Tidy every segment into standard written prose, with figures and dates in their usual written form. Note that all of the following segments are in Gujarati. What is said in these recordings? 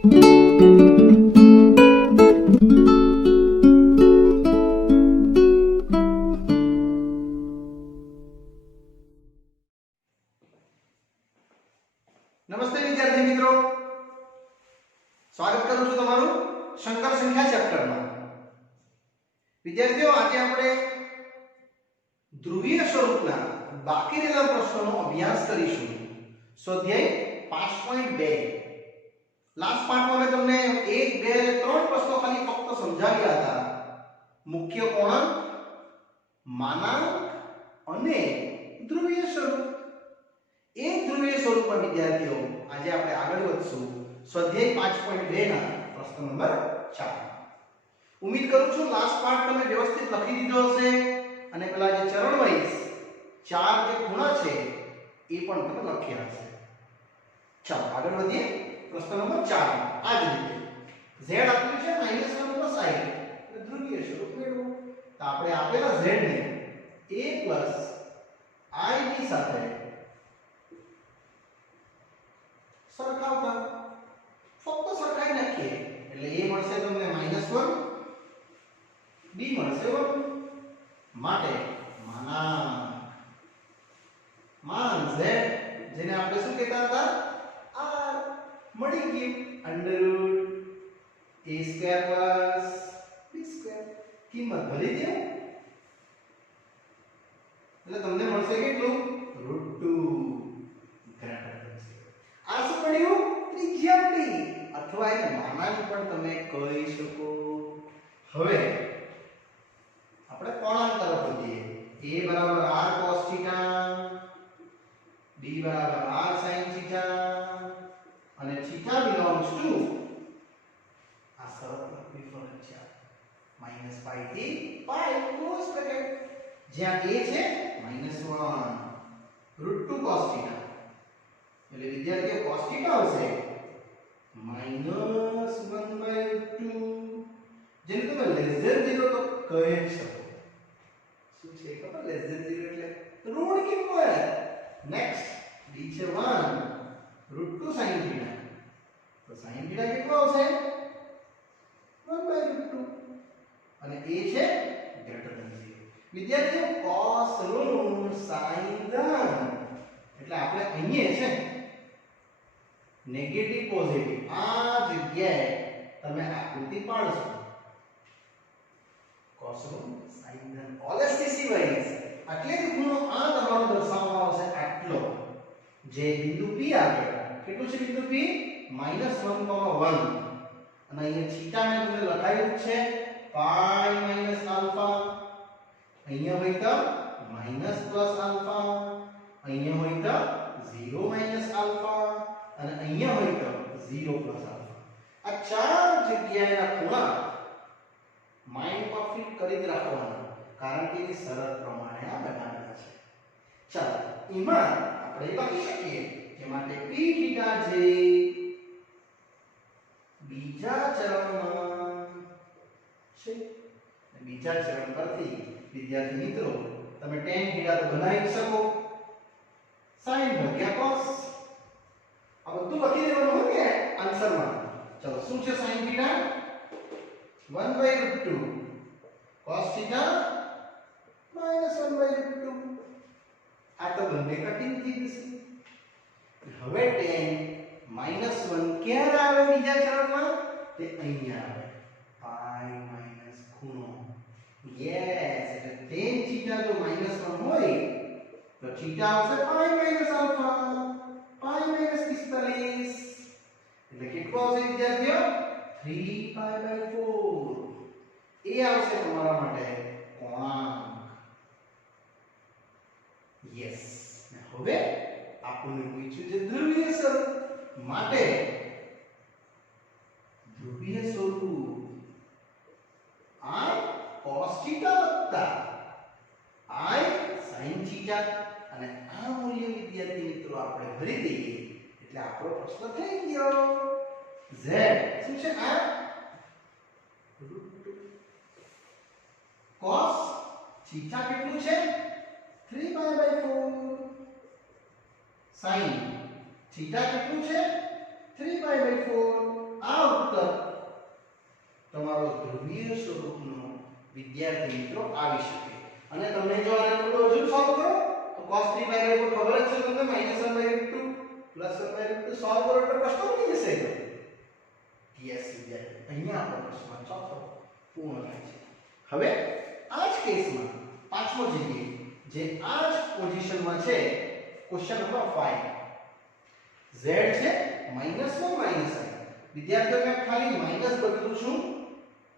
નમસ્તે વિદ્યાર્થી મિત્રો, સ્વાગત કરું છું તમારું સંકર સંખ્યા ચેપ્ટરમાં. વિદ્યાર્થીઓ, આજે આપણે ધ્રુવીય સ્વરૂપના બાકી રહેલા પ્રશ્નોનો અભ્યાસ કરીશું. સ્વાધ્યાય 5.2. લાસ્ટ પાર્ટમાં મેં તમને 1, 2 અને 3 પ્રશ્નો ખાલી ફક્ત સમજાવ્યા હતા. મુખ્ય કોણક, માનાંક અને ધ્રુવીય સ્વરૂપ. એક ધ્રુવીય સ્વરૂપમાં વિદ્યાર્થીઓ આજે આપણે આગળ વધશું. સ્વાધ્યાય 5.2 ના પ્રશ્ન નંબર 4. ઉમ્મીદ કરું છું લાસ્ટ પાર્ટ તમે વ્યવસ્થિત લખી દીધો હશે અને પેલા જે ચરણ વાઇઝ 4 જે ખૂણા છે એ પણ તમે લખ્યા હશે. ચાલો આગળ વધીએ. પ્રશ્ન નંબર 4 આ જ રીતે z આપ્યું છે -1 + i એટલે ધ્રુવીય સ્વરૂપ મેળવો. તો આપણે આપેલા z ને a + i ની સાથે સરખાવતા ફક્ત સરખાઈ નાખીએ એટલે a મળશે તમને -1, b મળશે 1. માટે માન z જેને આપણે શું કહેતા હતા r મળી ગયું. √a² + b² કિંમત ભરી દો એટલે તમને મળશે કેટલું √2. આ શું મળ્યું? ત્રિજ્યા મળી, અથવા એને માનાંક પણ તમે કહી શકો. હવે આપણે કોણાંક તરફ વધીએ. a = r cos θ, b = r sin θ અને θ belongs to આ શરત લખવી ફરજિયાત -π થી π ક્લોઝ બ્રેકેટ. જ્યાં a છે -1 √2 cos θ એટલે વિદ્યાર્થીઓ cos θ આવશે -1/2, જેને તમે <0 તો કહી જ શકો. શું છે ખબર? <0 એટલે ઋણ કિંમત. નેક્સ્ટ b છે 1 √2 sin θ, તો sin θ કેટલો આવશે 1/√2 અને a છે >0. વિદ્યાર્થીઓ cos ઋણ sin ધન એટલે આપણે અહીંયા છે નેગેટિવ પોઝિટિવ આ જગ્યાએ તમે આકૃતિ પાડશો. cos ઋણ sin ધન ઓલેસ્ટીસી વાઇઝ એટલે કે ખૂણો આ તમારો દર્શાવવામાં આવશે આટલો. જે બિંદુ p આવે કેટલું છે બિંદુ p -1, 1 અને અહીંયા θ ને તમને લખાયું છે π - α. અહીંયા હોય તો +α, અહીંયા હોય તો 0 - α અને અહીંયા હોય તો 0 + α. આ ચાર જગ્યાએના ખૂણા માઇન્ડમાં ફિટ કરી જ રાખવાના, કારણ કે એ શરત પ્રમાણે આ બનાવેલા છે. ચાલો એમાં આપણે લખી શકીએ કે માટે p θ જે બીજા ચરણમાં છે. બીજા ચરણ પરથી વિદ્યાર્થી મિત્રો તમે tan θ તો બનાવી શકો, sin ભાગ્યા cos આ બધું લખી દેવાનું હોય કે આન્સરમાં. ચલો શું છે sin θ 1/√2 cos θ -1/√2. આ તો બંને કટિંગ થઈ જશે. હવે tan -1 ક્યારે આવે બીજા ચરણમાં? તે અહીંયા આવે π- ખૂણો. યસ, એટલે tan θ જો -1 હોય તો θ આવશે π - α, π - 45 એટલે કેટલું આવશે વિદ્યાર્થીઓ 3π/4. એ આવશે તમારા માટે કોણાંક. યસ. હવે આપણને પૂછ્યું છે ધ્રુવીય સ્વરૂપ. માટે ધ્રુવીય સ્વરૂપ i cos θ વત્તા i sin θ અને આ મૂલ્ય વિદ્યાર્થી મિત્રો આપણે ભરી દઈએ એટલે આપણો પ્રશ્ન થઈ ગયો. z શું છે આ √2 cos θ કેટલું છે 3π/4, sin θ કેટલું છે 3π/4. આ ધ્રુવીય સ્વરૂપનો વિદ્યાર્થી મિત્રો આવી શકે. અને તમને જો આને થોડું હજુ સોલ્વ કરો તો cos 3/2 ખબર જ છે તમને -1/2 +1/2 સોલ્વ કરો એટલે પ્રશ્ન બની જશે. યસ વિદ્યાર્થી, અહીંયા આપણો પ્રશ્ન ચોથો પૂર્ણ થાય છે. હવે આ જ કેસમાં પાંચમો જગ્યાએ જે આ જ પોઝિશનમાં છે ક્વેશ્ચન નંબર 5 z છે -1 -i. વિદ્યાર્થીઓ મેં ખાલી માઈનસ બદલું છું,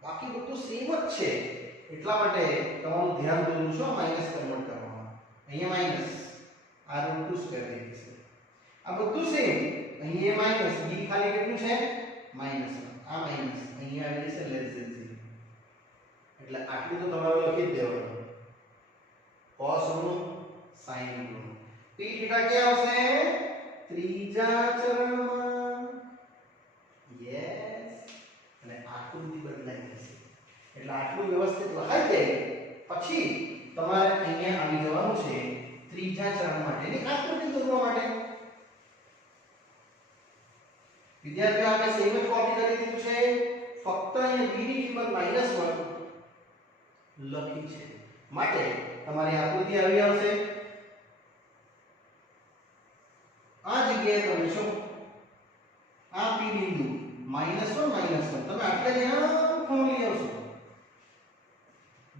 બાકી બધું સેમ જ છે. એટલા માટે તમારું ધ્યાન દોરું છું માઈનસ કન્વર્ટ કરવામાં. અહીંયા માઈનસ આ √2 સ્ક્વેર થઈ જશે. આ બધું સેમ. અહીંયા માઈનસ b ખાલી કેટલું છે માઈનસ. આ માઈનસ અહીંયા આવી જશે <0. એટલે આટલું તો તમારે લખી જ દેવાનું. cos ઋણ sin ઋણ p થીટા ક્યાં આવશે ત્રીજા ચરણમાં. યસ, અને આકૃતિ બદલાઈ જશે. એટલે આટલું વ્યવસ્થિત લખાઈ જાય પછી તમારે અહીંયા આવી જવાનું છે ત્રીજા ચરણ માટેની આકૃતિ દોરવા માટે. વિદ્યાર્થીઓ આપણે સેમ જ કોપી કરી દીધું છે, ફક્ત અહીંયા b ની કિંમત -1 લખી છે. માટે તમારી આકૃતિ આવી આવશે. આ જગ્યાએ તમે શું આ p બિંદુ -1 તમે આટલે જ્યાં ખૂણો લઈ આવશો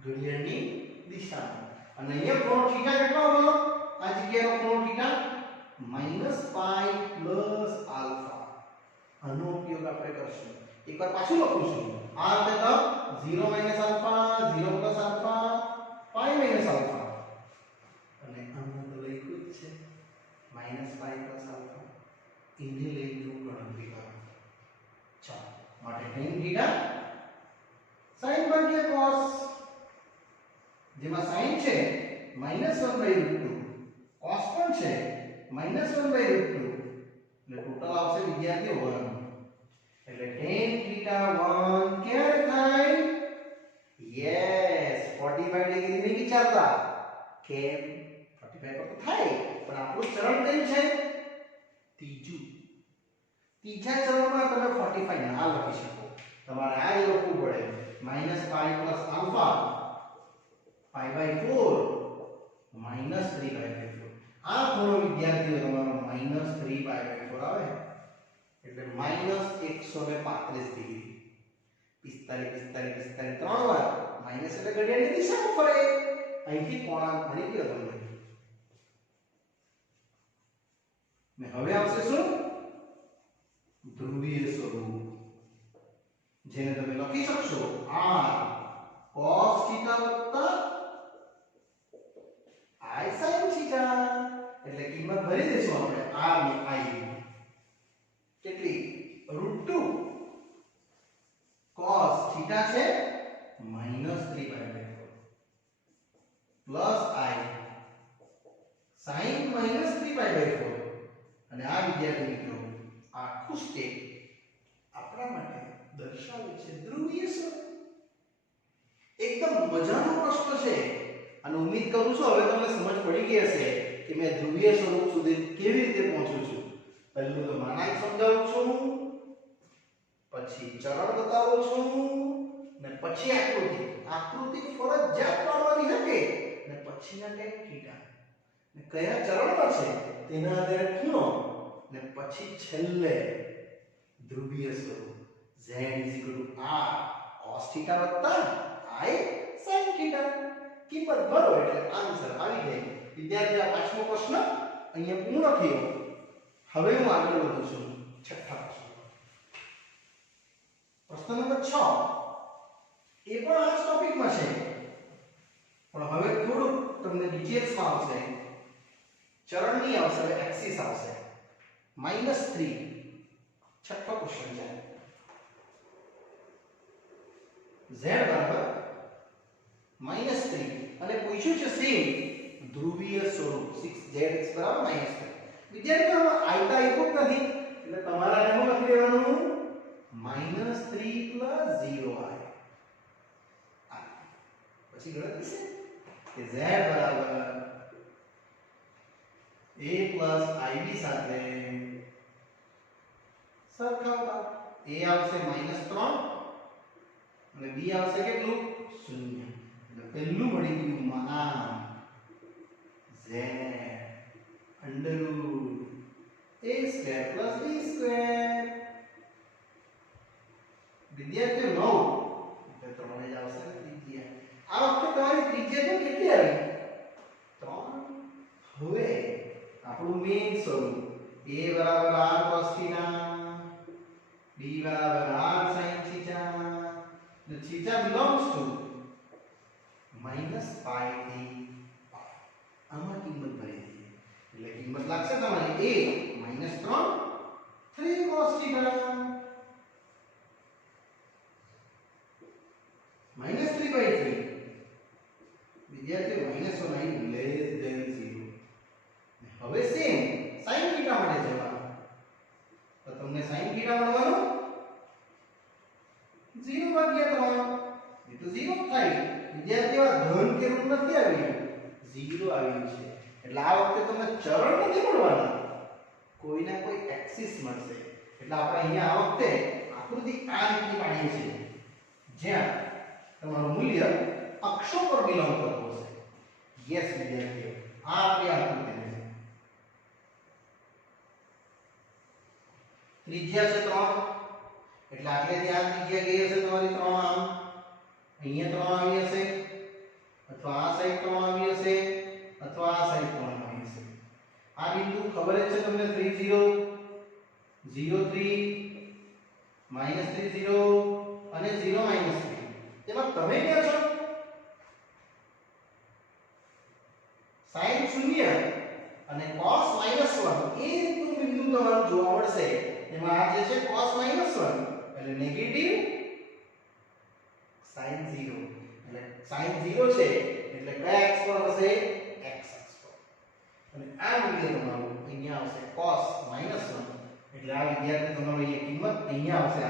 ઘડિયાળની દિશામાં. અને અહીંયા ખૂણો થીટા કેટલો આવવાનો? આ જગ્યાનો ખૂણો થીટા -π + આલ્ફા. આનો ઉપયોગ આપણે કરશું. એકવાર પાછું લખું છું. આ રીતે તો 0 - આલ્ફા 0 + આલ્ફા π - આલ્ફા. અને આમાં તો લખ્યું જ છે -π + આલ્ફા. એને લઈને ગણતરી કરો. ચાલો, માટે tan થીટા sin ભાગ્યા cos, જેમાં sin છે -1/√2, cos પણ છે -1/√2, એટલે ટોટલ આવશે વિદ્યાર્થીઓ 1. એટલે tan થીટા 1 ક્યારે થાય? યસ, 45 ડિગ્રી નહીં વિચારતા. કેમ? 45 પર તો થાય, પણ આપણું ચરણ કયું છે? ત્રીજું. ત્રીજા ચરણમાં તમે 45 ના લખી શકો. તમારે આ લખવું પડે -π + આલ્ફા π/4 -3/4. આ ખૂણો વિદ્યાર્થીઓ તમારો -3/4 આવે. એટલે -135 ડિગ્રી. 45 45 45 ત્રણ વાર માઈનસ એટલે ઘડિયાળની દિશામાં ફરે. અહીંથી કોણાંક મળી ગયો તમને. ને હવે આવશે શું? ધ્રુવીય સ્વરૂપ, જેને તમે લખી શકશો r cos θ + i sin θ. એટલે કિંમત ભરી દેશું આપણે r ની i કેટલી? √2 cos θ છે -3/4 પ્લસ i sin -3/4. અને આ વિદ્યાર્થી મિત્રો આખું સ્ટેપ આપણા માટે દર્શાવે છે ધ્રુવીય સ્વરૂપ. એકદમ મજાનો પ્રશ્ન છે અને ઉમ્મીદ કરું છું હવે તમને સમજ પડી ગઈ હશે કે મેં ધ્રુવીય સ્વરૂપ સુધી કેવી રીતે પહોંચું છું. પહેલું તો માનાંક સમજાવું છું, પછી ચરણ બતાવું છું, ને પછી આકૃતિ ફરજિયાત પાડવાની હકે, ને પછીના tan થીટા ને કયા ચરણમાં છે તેના આધારે ખૂણો, ને પછી છેલ્લે ધ્રુવીય સ્વરૂપ z r cos θ + i sin θ. કિંમત ભરો એટલે આન્સર આવી જાય. વિદ્યાર્થી આ પાંચમો પ્રશ્ન અહીંયા પૂર્ણ થયો. હવે હું આગળ વધું છું છઠ્ઠા પ્રશ્ન. પ્રશ્ન નંબર 6 એ પણ આ જ ટોપિકમાં છે, પણ હવે થોડું તમને ડિટેલ્સમાં આવશે. ચરણની આવશે, હવે એક્સિસ આવશે. -3 છઠ્ઠો ક્વેશ્ચન છે. z -3 અને પૂછ્યું છે સેમ ધ્રુવીય સ્વરૂપ 6zx = -3. વિદ્યાર્થીઓ આયતા આપ્યું જ નથી એટલે તમારે શું લખી દેવાનું? -3 + 0i. પછી ગણતરી છે કે z a + ib સાથે સરખાવતા. a આવશે -3 અને b આવશે કેટલું 0 એટલે પહેલું મળી ગયું માન z under route a square plus b square વિદ્યાર્થીઓ 9 એટલે 3 જ આવશે ત્રિજ્યા આ વખતે તમારી ત્રિજ્યા તો કેટલી આવી 3 હવે આપણું મેઈન સ્વરૂપ a બરાબર r cos થીટા b બરાબર r sin થીટા અને થીટા belongs to -π થી π આમાં કિંમત ભરી દઈએ એટલે કિંમત લાગશે તમારી a -3 cos થીટા -3/3 વિદ્યાર્થીઓ -1 આવી લેસ ધેન 0 હવે સેમ sin થીટા માટે જવા તો તમને sin થીટા મળવાનું 0/3 એ તો 0 થાય વિદ્યાર્થીઓ ધન કે ઋણ નથી આવ્યું 0 આવ્યું છે એટલે આ વખતે તમને ચરણ નથી મળવાના કોઈના કોઈ એક્સિસ મળશે એટલે આપણે અહીંયા આ વખતે આકૃતિ આ રીતની પાડીએ છીએ જ્યાં તમારું મૂલ્ય અક્ષો પર બિલોંગ કરતું હશે યસ વિદ્યાર્થીઓ આ આપણી આકૃતિ છે ત્રિજ્યા છે 3 એટલે આટલેથી આ ત્રિજ્યા ગઈ હશે તમારી 3 આમ અહીંયા 3 આવી હશે અથવા આ સાઈડ 3 આવી હશે અથવા આ સાઈડ 3 આવી હશે આ બિંદુ ખબર જ છે તમને 30 03 -30 અને 0 -3 તેમાં તમે ક્યાં છો sin 0 અને cos -1 એ રીતનું બિંદુ તમારું જોવા મળશે એમાં આ જે છે cos -1 એટલે નેગેટિવ sin 0 એટલે sin 0 છે એટલે કયા અક્ષ પર હશે x અક્ષ પર અને આ મૂલ્ય તમારું અહીંયા આવશે cos -1 એટલે આ વિદ્યાર્થી તમારો અહીંયા કિંમત અહીંયા આવશે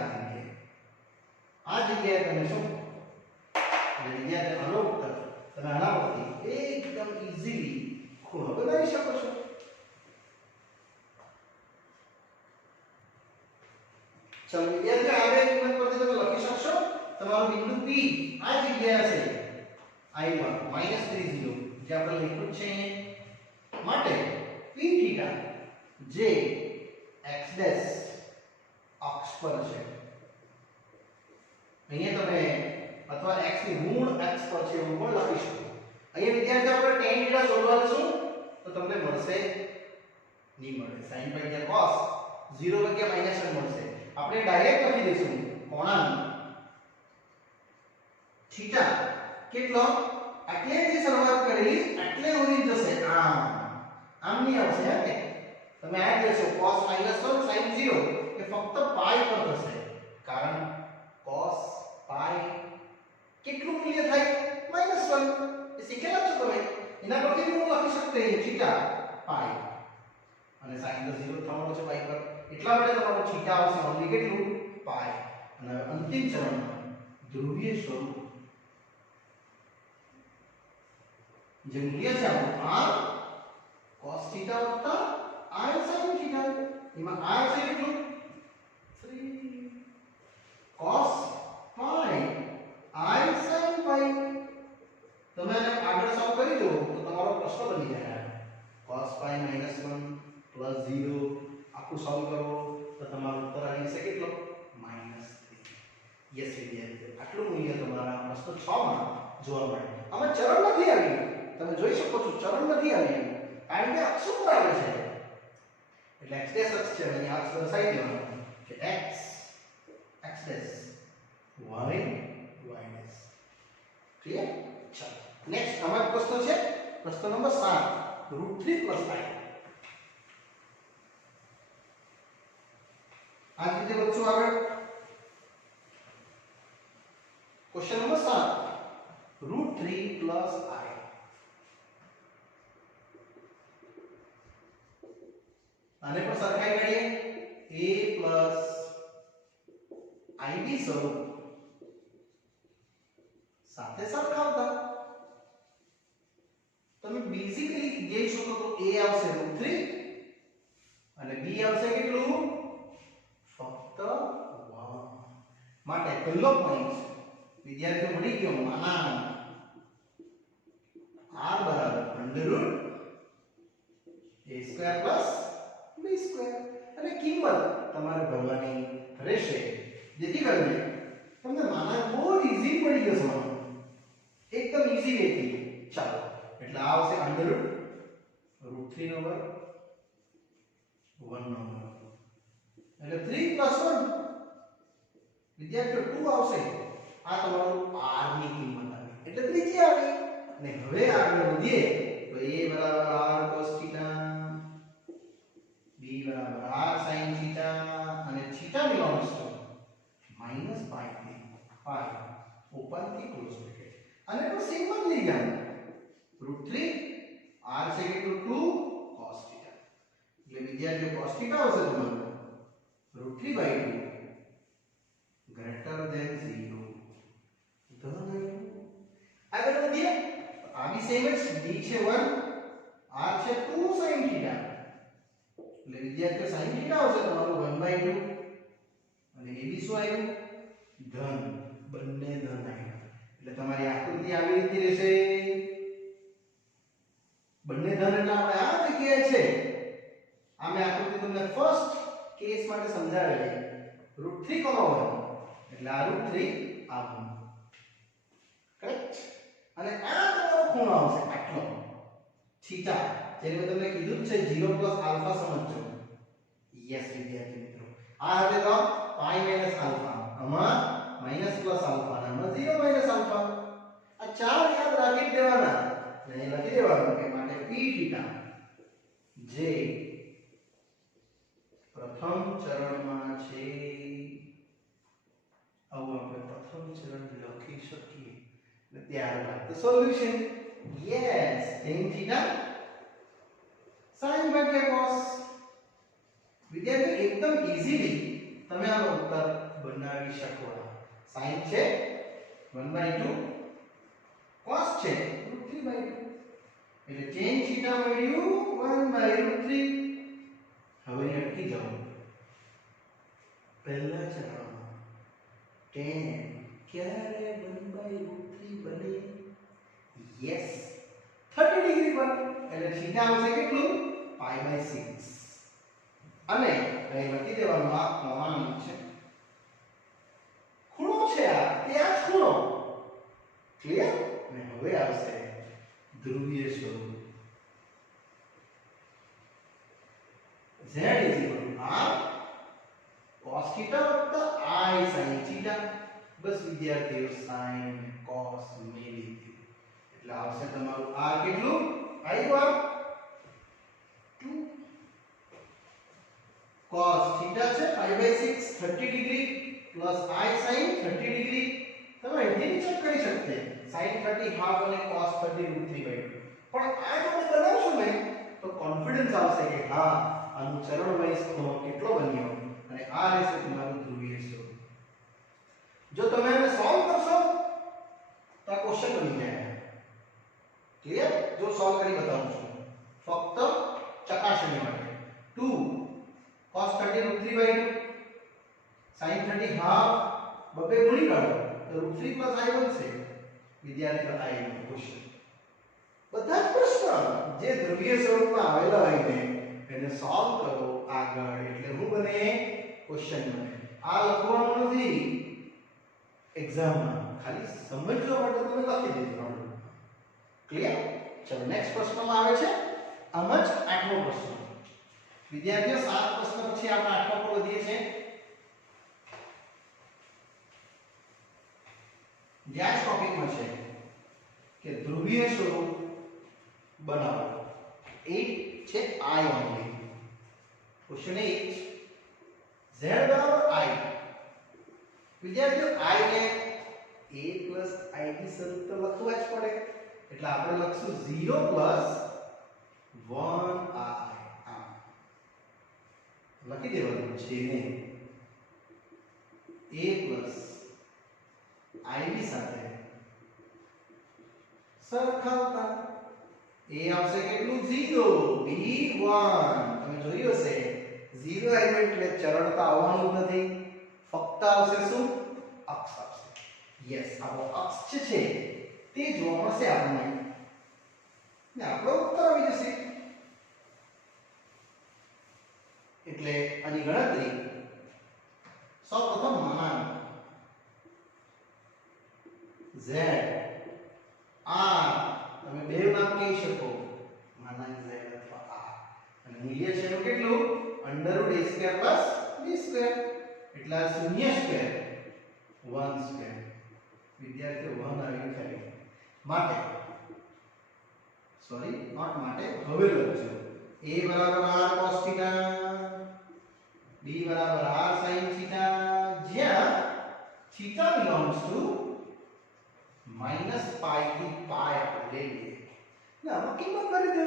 આ જગ્યાએ તમે શું એટલે વિદ્યાર્થી આનો ઉત્તર તમે આના પરથી એકદમ ઈઝીલી ખૂણો બનાવી શકો છો ચલો વિદ્યાર્થીઓ આ બે કિંમત પરથી તમે લખી શકશો તમારું બિંદુ P આ જગ્યાએ હશે I1 -30 જે આપણે લખ્યું છે માટે p થીટા જે x ડેશ અક્ષ પર છે અહીંયા તમે અથવા x ની ઋણ અક્ષ પર છે એવું પણ લખી શકો અહીંયા વિદ્યાર્થીઓ આપણે tan થીટા શોધવા જશું તો તમને મળશે નહીં મળે sin / cos 0 / -1 મળશે આપણે ડાયરેક્ટ લખી દઈશું કોણાંક થીટા કેટલો એટલે જે શરૂઆત કરેલી એટલે ઉડી જશે આમની આવશે હે તમે આ જોશો cos -1 sin 0 એ ફક્ત પાઈ પર થશે કારણ cos પાઈ કેટલું મૂલ્ય થાય -1 એ શીખેલા છો તમે એના પરથી હું લખી શકતે થીટા પાઈ અને sin તો 0 થવાનો છે પાઈ પર એટલા માટે તમારો થીટા આવશે ઓન્લી કેટલું પાઈ અને અંતિમ ચરણમાં ધ્રુવીય સ્વરૂપ જે મૂલ્ય છે આપણું r cos θ r sin θ એમાં r છે કેટલું 3 cos pi i sin pi તમે આને આગળ સોલ્વ કરી દો તો તમારો પ્રશ્ન બની જાય cos pi -1 +0 આખું સોલ્વ કરો તો તમારો ઉત્તર આવી જશે કેટલો -3 યસ વિદ્યાર્થીઓ આટલું મૂલ્ય તમારા પ્રશ્ન 6 માં જોવા મળે આમાં ચરણ નથી આવ્યું તમે જોઈ શકો છો ચરણ નથી આવ્યું કારણ કે અક્ષ ઉપર આવે છે એટલે x ડેશ અક્ષ છે અહીં અક્ષ દર્શાવી દેવાનું કે x dash y dash clear ચલો નેક્સ્ટ અમારો પ્રશ્ન છે પ્રશ્ન નંબર 7 √3 + i આ રીતે લખશું આગળ ક્વેશ્ચન નંબર 7 √3 + i આને પણ સરખાઈ કરીએ a ib સ્વરૂપ સાથે સરખાવતા તમે બેઝિકલી જોઈ શકો તો a આવશે √3 અને b આવશે કેટલું ફક્ત 1 માટે પહેલો પોઈન્ટ વિદ્યાર્થીઓ મળી ગયો માનાંક r બરાબર √a² + b² અને કિંમત તમારે ભરવાની રહેશે, જેથી કરીને તમને માનાંક બહુ ઈઝી પડી જશે, એકદમ ઈઝી વેથી. ચાલો, એટલે આ આવશે √√3 નો વર્ગ 1 નો વર્ગ એટલે 3 + 1 વિદ્યાર્થીઓ 2 આવશે. આ તમારું r ની કિંમત આવી એટલે ત્રીજી આવી. અને હવે આગળ વધીએ તો a બરાબર r cos θ, b બરાબર r sin θ અને θ belongs to -π થી π ઓપન થી ક્લોઝ બ્રેકેટ. અને તો સિમ્પલ લઈ જાઓ √3 r છે કેટલું 2 cos θ એટલે વિદ્યાર્થીઓ cos θ આવશે તમારું √3/2 greater than 0. આગળ વધીએ તો આ બી સેમ જ, b છે 1 r છે 2 sin θ એટલે વિદ્યાર્થીઓ sin θ આવશે તમારું 1/2 અને a બી શું આવ્યું ધન, બંને ધન આવ્યા એટલે તમારી આકૃતિ આવી રીતે રહેશે. બંને ધન એટલે આપણે આ જગ્યાએ છે આ મેં આકૃતિ તમને ફર્સ્ટ કેસ માટે સમજાવેલી √3,1 એટલે આ √3 આવું કરેક્ટ. અને આ તમારો ખૂણો આવશે આટલો થીટા, જેને મેં તમને કીધું જ છે 0 + આલ્ફા સમજજો. યસ વિદ્યાર્થી મિત્રો, આ હશે તો π - આલ્ફા, આમાં માઈનસ પ્લસ આલ્ફા અને આમાં 0 - આલ્ફા. આ ચાર યાદ રાખી દેવાના અને લખી દેવાનું કે માટે p થીટા જે પ્રથમ ચરણમાં છે, આવું આપણે પ્રથમ ચરણ લખી શકીએ. અને ત્યારબાદ તો solution. Yes, tan theta sin ભાગ્યા cos. વિદ્યાર્થીઓ એકદમ ઈઝીલી તમે આનો ઉત્તર બનાવી શકો. sin છે 1/2, cos છે √3/2 એટલે tan થીટા મળ્યું 1/√3. હવે અટકી જાઓ પહેલા ચરણમાં. tan ક્યારે 1/√3 બને? યસ 30 ડિગ્રી પર એટલે થીટા આવશે કેટલું π/6 અને અહીં લખી દેવાનું આ કોણ છે, ખૂણો છે આ, ત્યાં ખૂણો. ક્લિયર? અને હવે આવશે ધ્રુવીય સ્વરૂપ. z = r cos θ + I sin θ. બસ વિદ્યાર્થીઓ sin cos મેળવી દીધું એટલે આવશે તમારું r કેટલું i/2 cos θ છે π/6 30 degree plus I sin 30 degree. તમે અહીંથી ચેક કરી શકતે sin 30 હાફ અને cos 30 √3/2. પણ આ જો બનાવશો ને તો કોન્ફિડન્સ આવશે કે હા આનું ચરણ વાઇઝ ખૂણો કેટલો બન્યો અને આ રહેશે તમારું ધ્રુવીય સ્વરૂપ. જો તમે આને સોલ્વ કરશો તો આ ક્વેશ્ચન બની જાય. ક્લિયર? જો સોલ્વ કરી બતાવું છું ફક્ત ચકાસણી માટે. 2 cos 30 √3/2 sin 30 હાફ બબે ગુણી કાઢો તો √3 + I બનશે. વિદ્યાર્થીઓ આ એક ક્વેશ્ચન. બધા જ પ્રશ્ન જે ધ્રુવીય સ્વરૂપમાં આવેલા હોય ને એને સોલ્વ કરો આગળ એટલે શું બને ક્વેશ્ચન બને. આ લખવાનું નથી એક્ઝામમાં, ખાલી સમજવા માટે તમે લખી દેજો. ક્લિયર? ચલો નેક્સ્ટ પ્રશ્નમાં આવે છે આમ જ 8મો પ્રશ્ન. વિદ્યાર્થીઓ 7 પ્રશ્ન પછી આપણે 8મા પર વધીએ છીએ. જ્યાં ટોપિકમાં છે કે ધ્રુવીય સ્વરૂપ બનાવો. 8 છે I only. Question 8 z = I. વિદ્યાર્થીઓ I ને a + I ની શરત તો લખવા જ પડે એટલે આપણે લખશું 0 + 1I. લખી દેવાનું છે ને a + I ની સાથે સરખાવતા. a આવશે કેટલું 0, b 1. તમે જોયું હશે 0 એલિમેન્ટ એટલે ચરણ તો આવવાનું જ નથી, ફક્ત આવશે શું અક્ષ આવશે. યસ આપણો અક્ષ છે તે જોવા મળશે આપણને ને આપણો ઉત્તર આવી જશે એટલે આની ગણતરી સૌપ્રથમ માનાંક z r તમે બે નામ કહી શકો માનાંક z અથવા r અને મૂલ્ય છે એનું કેટલું √a² + b² એટલે આ શૂન્ય સ્ક્વેર 1 સ્ક્વેર વિદ્યાર્થીઓ 1 આવ્યું ખાલી માટે સોરી નોટ માટે હવે લખજો a = r cos θ b = r sin θ જ્યાં θ belongs to -π થી π આપણે લઈએ ને આમાં કિંમત ભરી દો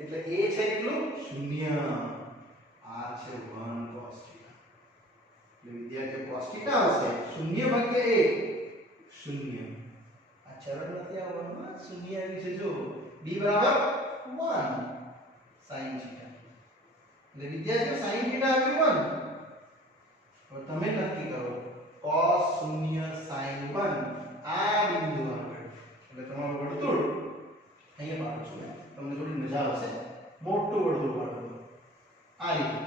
એટલે a છે કેટલું 0 r છે 1 cos θ એટલે વિદ્યાર્થીઓ cos θ આવશે 0 ભાગ્યા 1 0 આ ચરણ નથી આવવામાં 0 આવી છે જો b = 1 sin θ એટલે વિદ્યાર્થીઓ sin θ આવ્યું 1 હવે તમે નક્કી કરો cos 0 sin 1 આ બિંદુ આગળ એટલે તમારું વર્તુળ અહીંયા પાડો છો તમને થોડી મજા આવશે મોટું વર્તુળ પાડો આ રીતે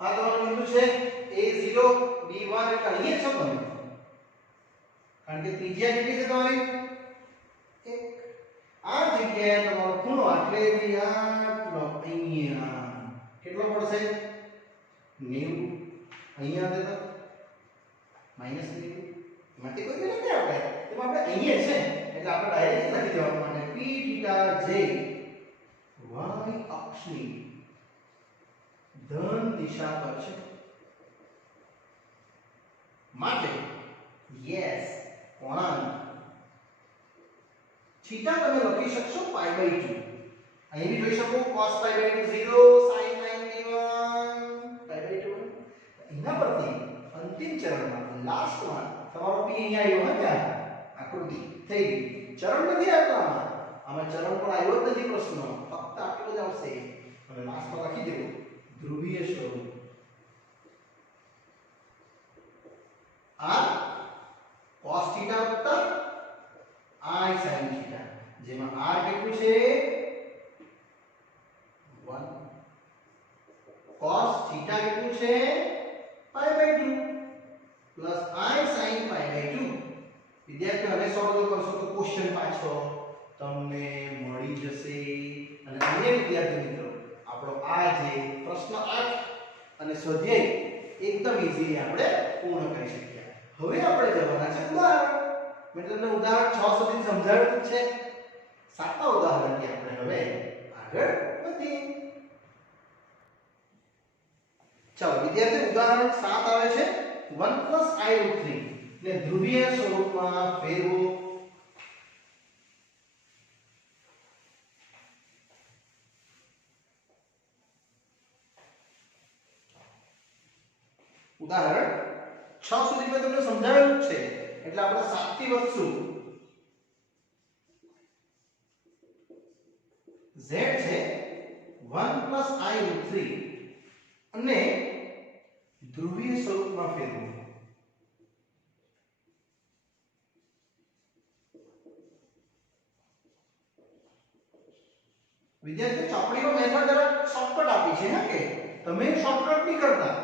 આ તમારું બિંદુ છે a0 b1 એટલે અહીંયા છો તમે કારણ કે ત્રિજ્યા કેટલી છે તમારી 1 આ જગ્યાએ તમારો ખૂણો એટલે બી આટલો અહીંયા કેટલો પડશે 90 અહીંયા દે તો -90 માટે કોઈ બી નથી આપણે તેમાં આપણે અહીંયા છે એટલે આપણે ડાયરેક્ટ લખી દેવાનું માટે p θ j y અક્ષની ધન દિશા પર છે માટે યસ કોણાંક થીટા તમે લખી શકશો π/2 અહીં બી જોઈ શકો cos π/2 0 sin 91 π/2 એના પરથી અંતિમ ચરણમાં લાસ્ટમાં તમારો p અહીંયા આવ્યો ને ત્યાં આકૃતિ થઈ ગઈ ચરણ નથી આવતા આમાં ચરણ પણ આવ્યો જ નથી પ્રશ્ન ફક્ત આટલો જ આવશે અને લાસ્ટમાં લખી દેવું ધ્રુવીય સ્વરૂપ આ cos θ i sin θ જેમાં r કેટલું છે 1 cos θ કેટલું છે π/2 પ્લસ i sin π/2 વિદ્યાર્થીઓ હવે સોલ્વ કરશો તો ક્વેશ્ચન પાછો તમને મળી જશે અને અન્ય વિદ્યાર્થી મિત્રો આપણો આ જે પ્રશ્ન 8 અને સ્વાધ્યાય એકદમ ઈઝીલી આપણે પૂર્ણ કરી શકીએ હવે આપણે જવાના છે ઉદાહરણ મેં તમને ઉદાહરણ 6 સુધી સમજાવ્યું છે સાતમા ઉદાહરણથી આપણે હવે આગળ વધીએ ચાલો વિદ્યાર્થી ઉદાહરણ 7 આવે છે 1 + i√3 ને ધ્રુવીય સ્વરૂપમાં ફેરવો ઉદાહરણ 6 સુધી મેં તમને સમજાવ્યું છે એટલે આપણે 7 થી વધશું z છે 1 + i√3 અને ધ્રુવીય સ્વરૂપમાં ફેરવો વિદ્યાર્થીઓ ચોપડીનો મેથડ જરા શોર્ટકટ આપી છે હા કે તમે શોર્ટકટ નહીં કરતા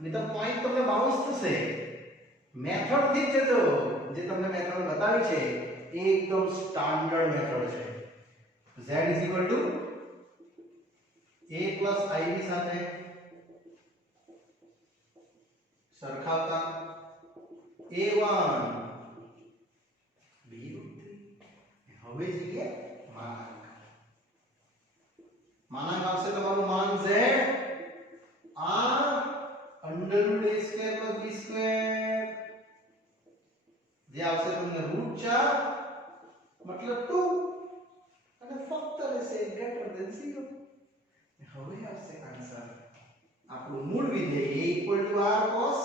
નહીં તો પોઈન્ટ તમને બાઉન્સ થશે મેથડ થી જ જજો જે તમને મેથડ બતાવી છે એ એકદમ સ્ટાન્ડર્ડ મેથડ છે z a + ib સાથે સરખાવતા a1 b√3 હવે જઈએ માનાંક આવશે તમારું માન z આ √a² + b² જે આવશે તમને √4 મતલબ 2 અને ફક્ત રહેશે ગ્રેટર ધેન 0 હવે આવશે આન્સર આપણું મૂળ વિધેય a = r cos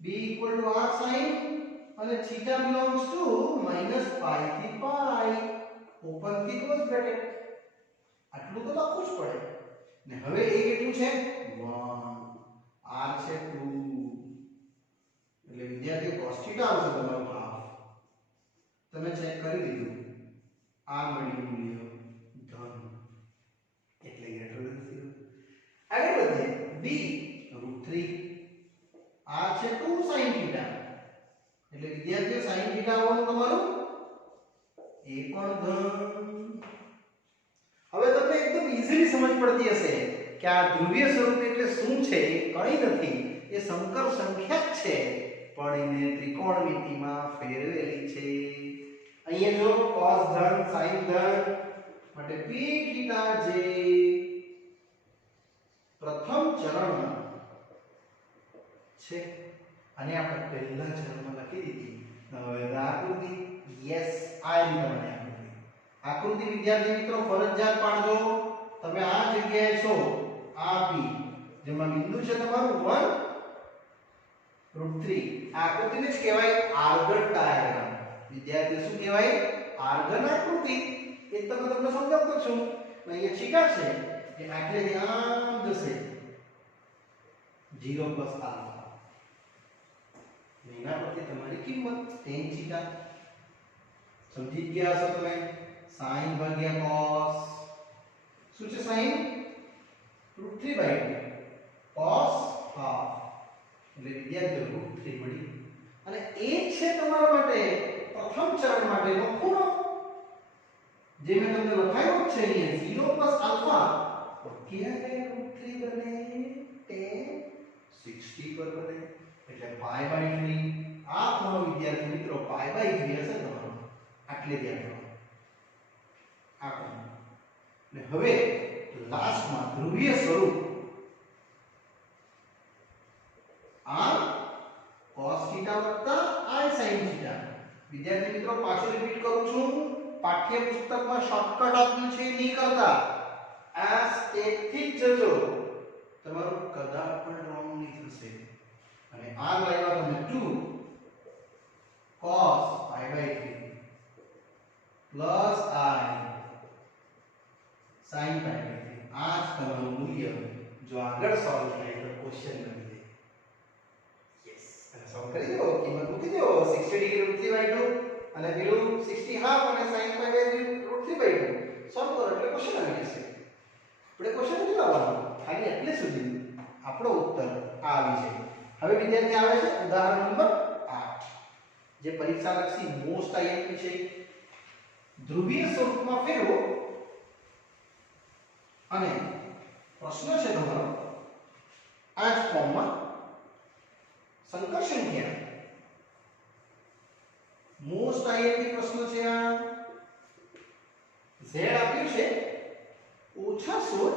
b = r sin અને θ belongs to -π થી π ઓપન થી ક્લોઝ બ્રેકેટ આટલું તો લખવું જ પડે ને હવે a કેટલું છે 1 r છે 2 એટલે વિદ્યાર્થીઓ કેટલા આવશે તમારો હાફ? તમે ચેક કરી લીધું, આ મળ્યું મૂલ્ય ધન એટલે ગ્રેટર ધેન 0. આગળ વધીએ, b √3 આ છે 2 sin θ એટલે વિદ્યાર્થીઓ sin θ આવવાનું તમારું એ પણ ધન. હવે તમને એકદમ ઈઝીલી સમજ પડતી હશે કે આ ધ્રુવીય સ્વરૂપ એટલે શું છે. એ કંઈ નથી, એ સંકર સંખ્યા જ છે પણ એને ત્રિકોણમિતિમાં ફેરવેલી છે. અહીંયા જો cos ધન sin ધન માટે p θ જે પ્રથમ ચરણમાં છે અને આપણે પહેલા ચરણમાં લખી દીધી. હવે આકૃતિ યસ આ રીતે બને આકૃતિ. વિદ્યાર્થી મિત્રો ફરજિયાત પાડજો. તમે આ જગ્યાએ છો, આ p જેમાં બિંદુ છે તમારું 1 √3. આ આકૃતિને જ કહેવાય આર્ગન ડાયાગ્રામ. વિદ્યાર્થીઓ શું કહેવાય? આર્ગન આકૃતિ. એ તમને સમજાવતો છું. અહીંયા છીકા છે કે આટલે આમ જશે 0 + આલ્ફા. એના પરથી તમારી કિંમત tan થીટા સમજી ગયા છો તમે. sin ભાગ્યા cos શું છે? sin √3/2 cos હાફ એટલે વિદ્યાર્થીઓ √3 મળી. અને એ છે તમારા માટે પ્રથમ ચરણ માટેનો ખૂણો જે મેં તમને લખાયો છે અહીંયા 0 + આલ્ફા. ક્યારે √3 બને? tan 60 પર બને એટલે π/3. આ ખૂણો વિદ્યાર્થી મિત્રો π/3 હશે તમારો. આટલે ધ્યાન રાખો આ ખૂણો. અને હવે લાસ્ટમાં ધ્રુવીય સ્વરૂપ આ cos θ + i sin θ. વિદ્યાર્થી મિત્રો પાછું રિપીટ કરું છું, પાઠ્ય પુસ્તકમાં શોર્ટકટ આપ્યું છે નહીં કરતા. આ સ્ટેપ થી જ જજો, તમારું કદાચ પણ રોંગ નહીં થશે. અને આ લાવ્યા તમે 2 cos π/3 પ્લસ i sin π/3. આ જ તમારું મૂલ્ય જો આગળ સોલ્વ થાય તો ક્વેશ્ચન કરી દે. યસ, અને સોલ્વ કરી દો, કિંમત મૂકી દો 60 ડિગ્રી √3/2 અને પેલું 60 હાફ અને sin π/3 √3/2 સોલ્વ કરો એટલે ક્વેશ્ચન આવી જશે. આપણે ક્વેશ્ચન નથી લાવવાનો, ખાલી એટલે સુધી આપણો ઉત્તર આ આવી જાય. હવે વિદ્યાર્થી આવે છે ઉદાહરણ નંબર 8 જે પરીક્ષાલક્ષી મોસ્ટ આઈએમપી છે. ધ્રુવીય સ્વરૂપમાં ફેરવો અને પ્રશ્ન છે તમારો આ જ ફોર્મમાં સંકર સંખ્યા. મોસ્ટ આઈએમપી પ્રશ્ન છે. આ z આપ્યું છે -16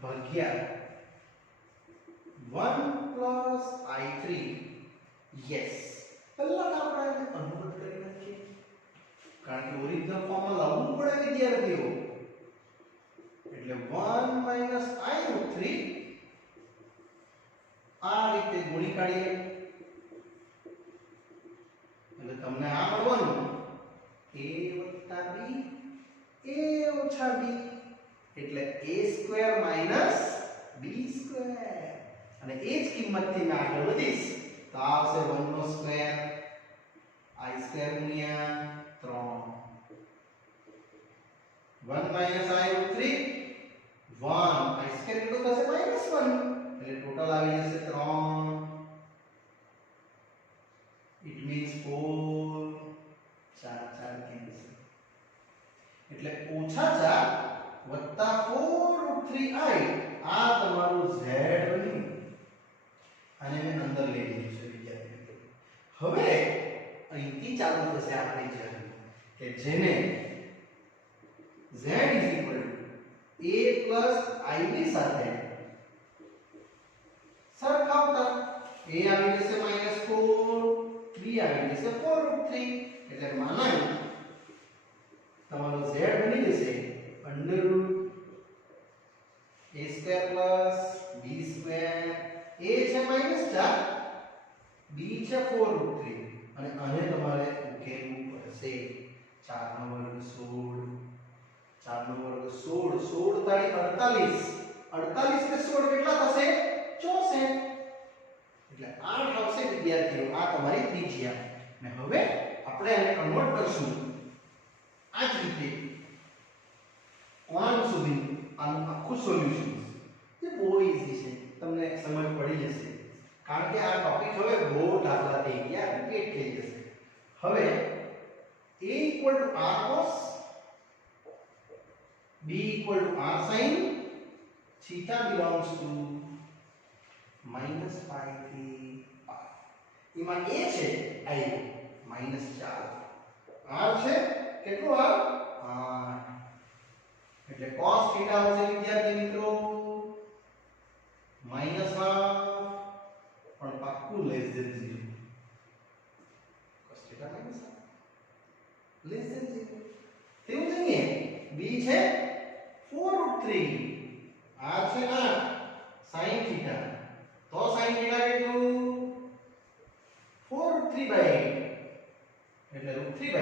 ભાગ્યા 1 + i3. યસ, પહેલા આપણે અનુવાદ કરી નાખીએ કારણ કે ઓરિજિનલ ફોર્મમાં લાવવું પડે વિદ્યાર્થીઓ. એટલે 1 - i√3 આ રીતે ગુણી કાઢીએ એટલે તમને આ મળવાનું a + b a - b એટલે a² - b². અને એ જ કિંમતથી મેં આગળ વધીશ તો આવશે 1 નો સ્ક્વેર i² * 3 1 - i√3 1 i² કેટલું થશે -1 એટલે ટોટલ આવી જશે 3. ઇટ મીન્સ 4 4 કેન્સલ એટલે -4 + 4√3i. આ તમારું z બન્યું અને મેં અંદર લઈ લીધું છે વિદ્યાર્થી મિત્રો. હવે અહીંથી ચાલુ થશે આપણી જર્ની કે જેને z a + ib સાથે સરખાવતા. a આવી જશે -4, b આવી જશે 4√3 એટલે માનાંક તમારો z બની જશે √a² + b². a છે -4, b છે 4√3 અને આને તમારે ઉકેલવું પડશે. 4 નો વર્ગ 16, 4 નો વર્ગ 16, 16 × 48, 48 ને 16 કેટલા થશે? 64. એટલે 8 આવશે વિદ્યાર્થીઓ આ તમારી ત્રિજ્યા. અને હવે આપણે આને કન્વર્ટ કરશું આ જ રીતે કોણ સુધી આનું આખું સોલ્યુશન જે બહુ ઈઝી છે, તમને સમજ પડી જશે કારણ કે આ ટોપિક હવે બહુ દાખલા થઈ ગયા, રિપીટ થઈ જશે. હવે a = r cos, b = r sin, theta belongs to -π થી π. એમાં a છે i -4, r છે કેટલું r 8, એટલે cos θ આવશે વિદ્યાર્થી મિત્રો -half પણ પાક્કું less than 0. cos θ -half less than 0. તેવું જ નહીં, b છે 4√3, r છે 8, sin θ તો sin θ કેટલું 4√3/8 એટલે √3/2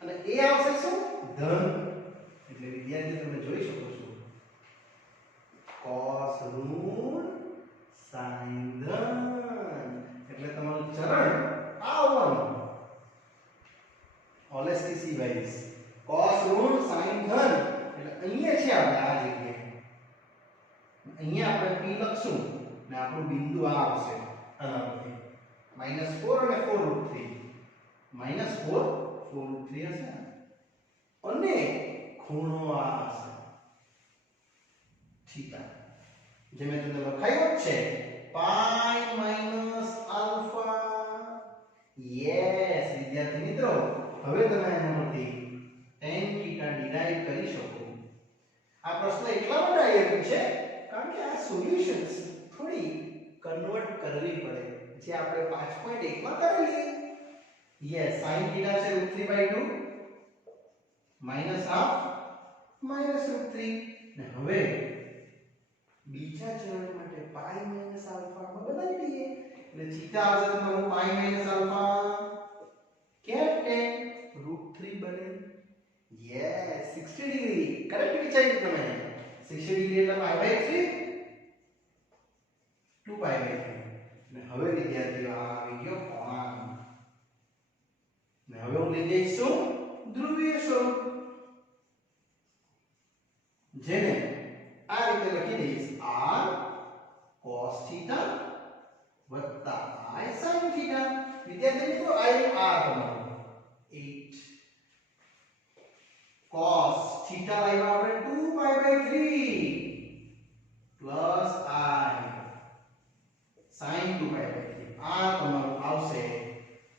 અને a આવશે શું ધન. એટલે વિદ્યાર્થી તમે જોઈ શકો છો cos ઋણ sin ધન એટલે તમારું ચરણ આવવાનું ઓલેસ્ટીસી વાઇઝ cos ઋણ sin ધન એટલે અહીંયા છે આપણે આ જગ્યાએ, અહીંયા આપણે p લખશું ને આપણું બિંદુ આ આવશે આના પરથી -4 અને 4√3 -4 4√3 હશે અને ખૂણો આ હશે થીટા, જે મેં તમને લખાયું છે પાઈ -આલ્ફા. યસ વિદ્યાર્થી મિત્રો, હવે તમે આના પરથી tan θ ડિરાઈવ કરી શકો. આ પ્રશ્ન એટલા માટે આવ્યો છે કારણ કે આ સોલ્યુશન્સ થોડી કન્વર્ટ કરવી પડે જે આપણે 5.1 માં કરેલી. યસ sin θ છે √3/2 -half -√3 ને હવે બીજા ચરણ માટે π - આલ્ફા માં બદલી દઈએ એટલે થીટા આવશે તમારું π - આલ્ફા કેપ્ટન √3 બને. યસ 60 ડિગ્રી કરેક્ટ વિચાર્યું તમે. 60 ડિગ્રી એટલે π/3 2π/3 ને હવે વિદ્યાર્થીઓ આ આવી ગયો કોણ ને હવે હું લઈ જઈશ શું ધ્રુવીય સ્વરૂપ, જેને આ રીતે લખી દઈશ r cos θ i sin θ. વિદ્યાર્થી મિત્રો i r તમારું 8 cos θ લાવ્યા આપણે 2π/3 પ્લસ i sin 2π/3. આ તમારું આવશે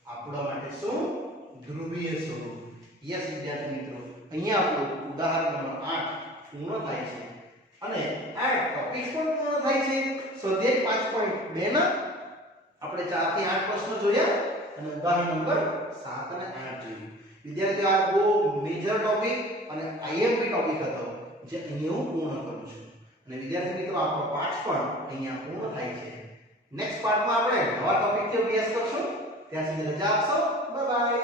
આપણા માટે શું ધ્રુવીય સ્વરૂપ. યસ વિદ્યાર્થી મિત્રો, અહીંયા આપણું ઉદાહરણ નંબર 8 પૂર્ણ થાય છે અને આ ટોપિક પણ પૂર્ણ થાય છે. સ્વાધ્યાય 5.2 ના આપણે 4 થી 8 પ્રશ્નો જોયા અને ઉદાહરણ નંબર 7 અને 8 જોયું. વિદ્યાર્થીઓ આ બહુ મેજર ટોપિક અને આઈએમપી ટોપિક હતો જે અહીંયા હું પૂર્ણ કરું છું અને વિદ્યાર્થી મિત્રો આપણો પાઠ પણ અહીંયા પૂર્ણ થાય છે. નેક્સ્ટ પાર્ટમાં આપણે નવા ટોપિકથી અભ્યાસ કરશું. ત્યાં સુધી રજા આપશો. Bye bye.